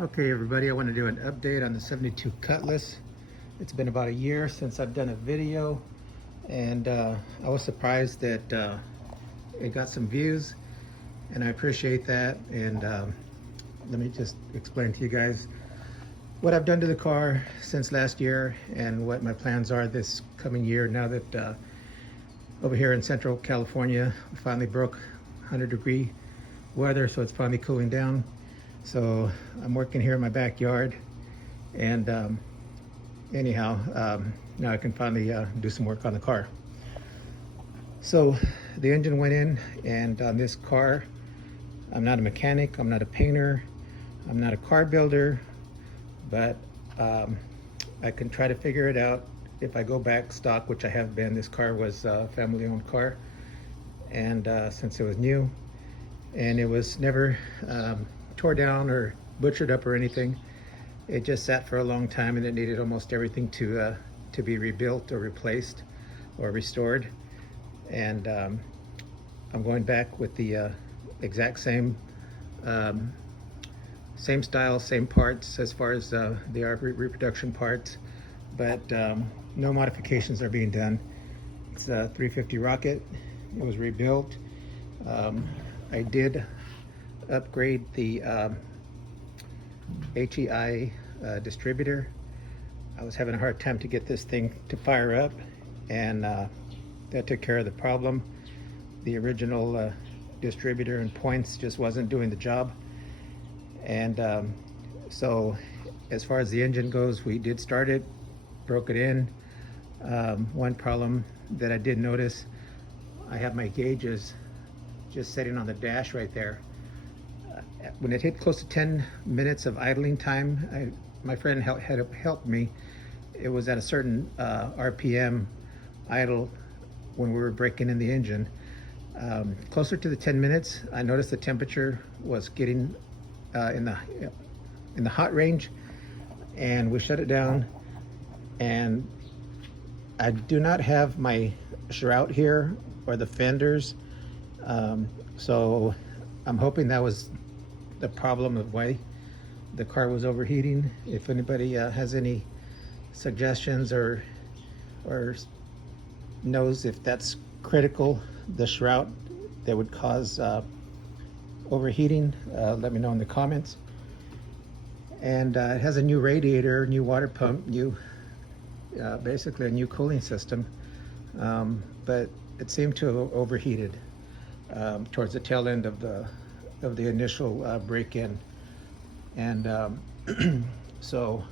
Okay, everybody, I want to do an update on the 72 Cutlass. It's been about a year since I've done a video, and I was surprised that it got some views, and I appreciate that. And let me just explain to you guys what I've done to the car since last year and what my plans are this coming year now that over here in Central California, we finally broke 100-degree weather, so it's finally cooling down. So I'm working here in my backyard, and anyhow, now I can finally do some work on the car. So the engine went in, and on this car, I'm not a mechanic, I'm not a painter, I'm not a car builder, but I can try to figure it out if I go back stock, which I have been. This car was a family-owned car, and since it was new, and it was never tore down or butchered up or anything. It just sat for a long time, and it needed almost everything to be rebuilt or replaced or restored. And I'm going back with the exact same style, same parts as far as the reproduction parts, but no modifications are being done. It's a 350 Rocket. It was rebuilt. I did upgrade the HEI distributor. I was having a hard time to get this thing to fire up, and that took care of the problem. The original distributor and points just wasn't doing the job. And so as far as the engine goes, we did start it, broke it in. One problem that I did notice, I have my gauges just sitting on the dash right there. When it hit close to 10 minutes of idling time, my friend had helped me. It was at a certain RPM idle when we were breaking in the engine. Closer to the 10 minutes, I noticed the temperature was getting in the hot range, and we shut it down. And I do not have my shroud here or the fenders, so I'm hoping that was the problem of why the car was overheating. If anybody has any suggestions or knows if that's critical, the shroud that would cause overheating, let me know in the comments. And it has a new radiator, new water pump, new basically a new cooling system, but it seemed to have overheated towards the tail end of the initial break-in. And so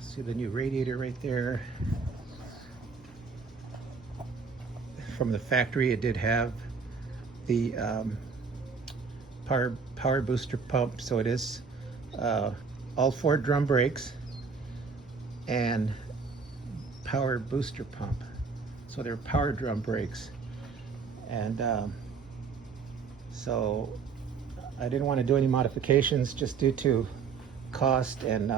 see the new radiator right there. From the factory, it did have the power booster pump, so it is all 4 drum brakes and power booster pump, so they're power drum brakes. And so I didn't want to do any modifications just due to cost and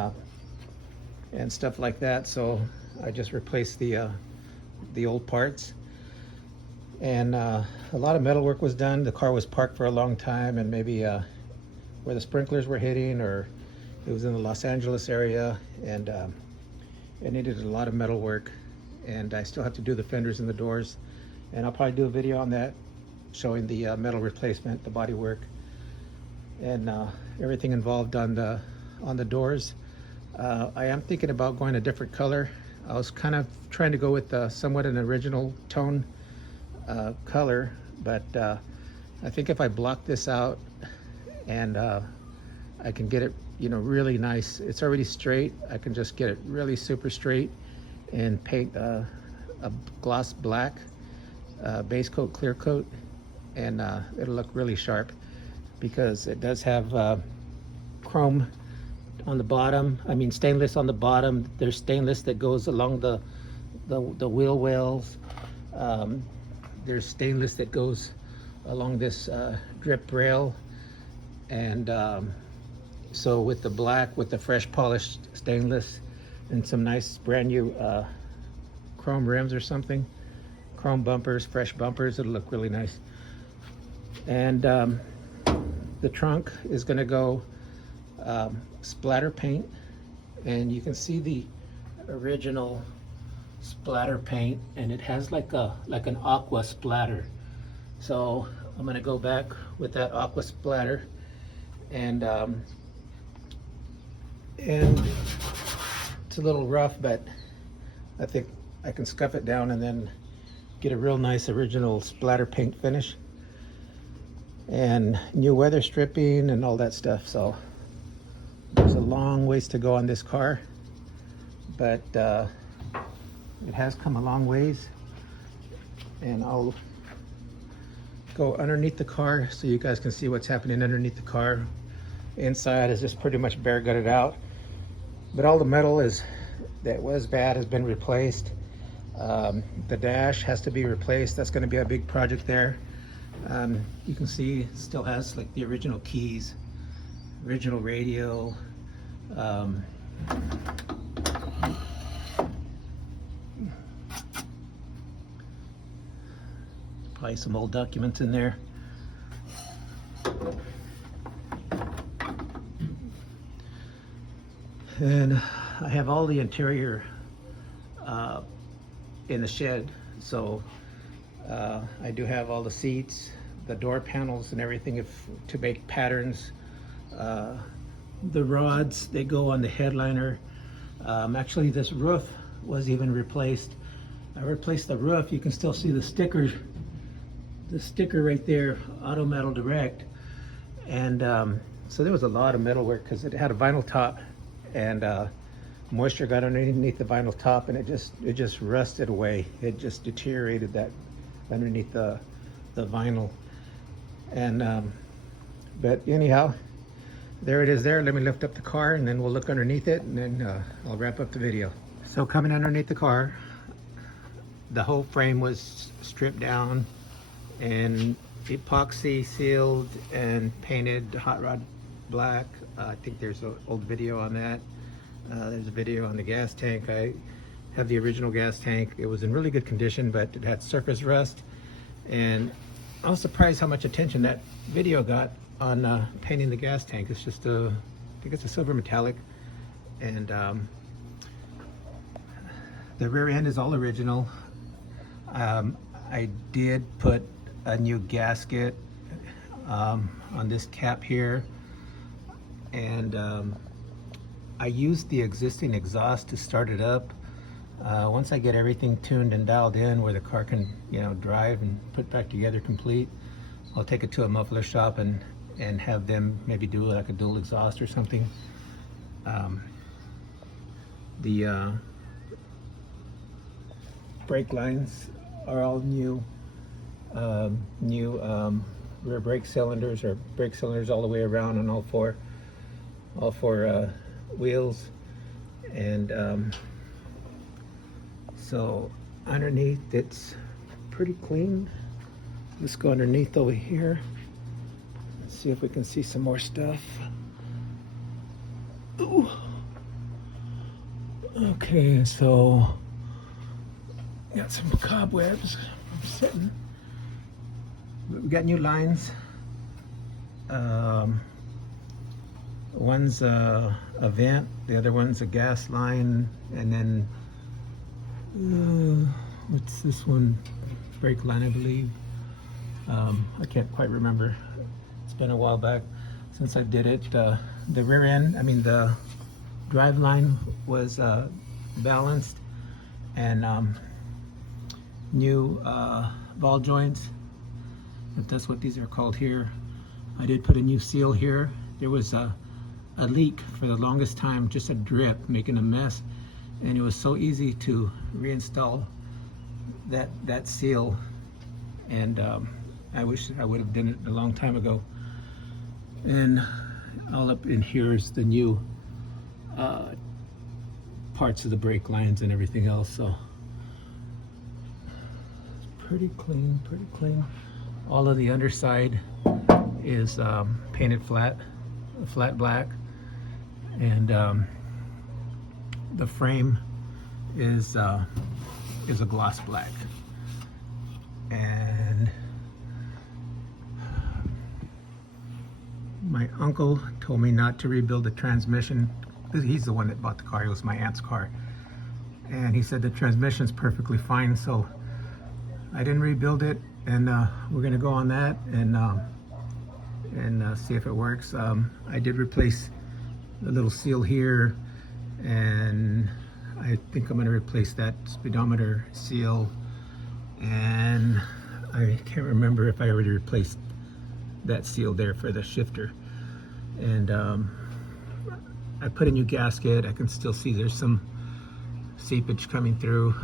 stuff like that, so I just replaced the old parts. And a lot of metal work was done. The car was parked for a long time, and maybe where the sprinklers were hitting, or it was in the Los Angeles area, and it needed a lot of metal work. And I still have to do the fenders and the doors, and I'll probably do a video on that showing the metal replacement, the body work, and everything involved on the doors. I am thinking about going a different color. I was kind of trying to go with somewhat an original tone color, but I think if I block this out and I can get it, really nice. It's already straight. I can just get it really super straight and paint a gloss black base coat, clear coat, and it'll look really sharp, because it does have chrome on the bottom. I mean, stainless on the bottom. There's stainless that goes along the wheel wells. There's stainless that goes along this drip rail, and so with the black, with the fresh polished stainless and some nice brand new chrome rims or something, chrome bumpers, fresh bumpers, it'll look really nice. And the trunk is going to go splatter paint, and you can see the original splatter paint, and it has like an aqua splatter. So I'm going to go back with that aqua splatter, and it's a little rough, but I think I can scuff it down and then get a real nice original splatter paint finish and new weather stripping and all that stuff. So there's a long ways to go on this car, but it has come a long ways, and I'll go underneath the car so you guys can see what's happening underneath the car. Inside is just pretty much bare gutted out, but all the metal that was bad has been replaced. The dash has to be replaced. That's going to be a big project there. You can see it still has like the original keys, original radio, probably some old documents in there. And I have all the interior in the shed, so I do have all the seats, the door panels and everything to make patterns. The rods, they go on the headliner. Actually, this roof was even replaced. I replaced the roof. You can still see the sticker right there, Auto Metal Direct. And so there was a lot of metal work because it had a vinyl top, and moisture got underneath the vinyl top, and it just rusted away. It just deteriorated that underneath the vinyl. And but anyhow, there it is there. Let me lift up the car and then we'll look underneath it, and then I'll wrap up the video. So coming underneath the car, the whole frame was stripped down and epoxy sealed and painted hot rod black. I think there's an old video on that. There's a video on the gas tank. I have the original gas tank. It was in really good condition, but it had surface rust, and I was surprised how much attention that video got on painting the gas tank. It's just I think it's a silver metallic, and the rear end is all original. I did put a new gasket on this cap here, and I used the existing exhaust to start it up. Once I get everything tuned and dialed in where the car can, drive and put back together complete, I'll take it to a muffler shop and have them maybe do like a dual exhaust or something. The brake lines are all new. Rear brake cylinders, or brake cylinders all the way around on all four wheels. And so underneath it's pretty clean. Let's go underneath over here. Let's see if we can see some more stuff. Ooh. Okay, so got some cobwebs sitting. We got new lines. One's a vent, the other one's a gas line, and then what's this one? Brake line, I believe. I can't quite remember. It's been a while back since I did it. The rear end, the drive line was balanced, and new ball joints, if that's what these are called here. I did put a new seal here. There was a leak for the longest time, just a drip making a mess, and it was so easy to reinstall that seal, and I wish I would have done it a long time ago. And all up in here is the new parts of the brake lines and everything else. So it's pretty clean. All of the underside is painted flat black, and the frame is a gloss black. And My uncle told me not to rebuild the transmission. He's the one that bought the car. It was my aunt's car. And he said the transmission's perfectly fine, so I didn't rebuild it, and we're gonna go on that and see if it works. I did replace the little seal here, and I think I'm gonna replace that speedometer seal, and I can't remember if I already replaced that seal there for the shifter. And I put a new gasket. I can still see there's some seepage coming through.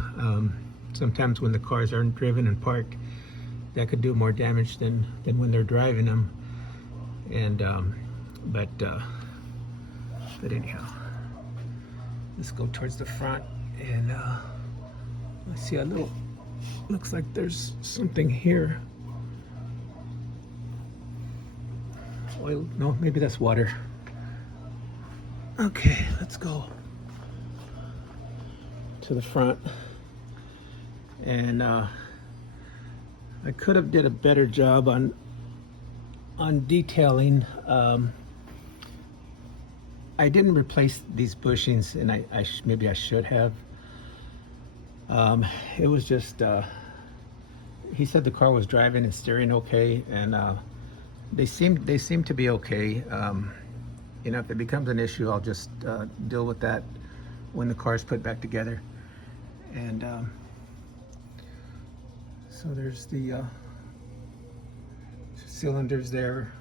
Sometimes when the cars aren't driven and parked, that could do more damage than when they're driving them. And but anyhow, let's go towards the front, and I see a little, looks like there's something here. Oil? No, maybe that's water. Okay, let's go to the front. And I could have did a better job on detailing. I didn't replace these bushings, and maybe I should have. It was just he said the car was driving and steering okay, and they seem to be okay. You know, if it becomes an issue, I'll just deal with that when the car's put back together. And so there's the cylinders there,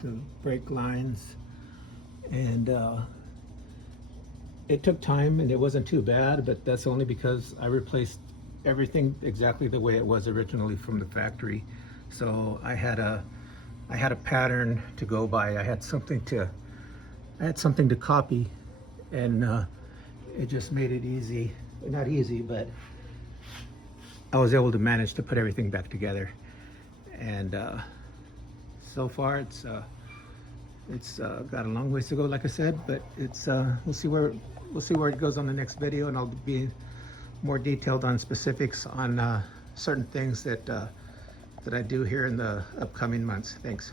the brake lines, and it took time, and it wasn't too bad, but that's only because I replaced everything exactly the way it was originally from the factory. So I had a pattern to go by. I had something to copy, and it just made it easy. Not easy, but I was able to manage to put everything back together. And so far it's got a long ways to go, like I said, but it's we'll see where it goes on the next video, and I'll be more detailed on specifics on certain things that I do here in the upcoming months. Thanks.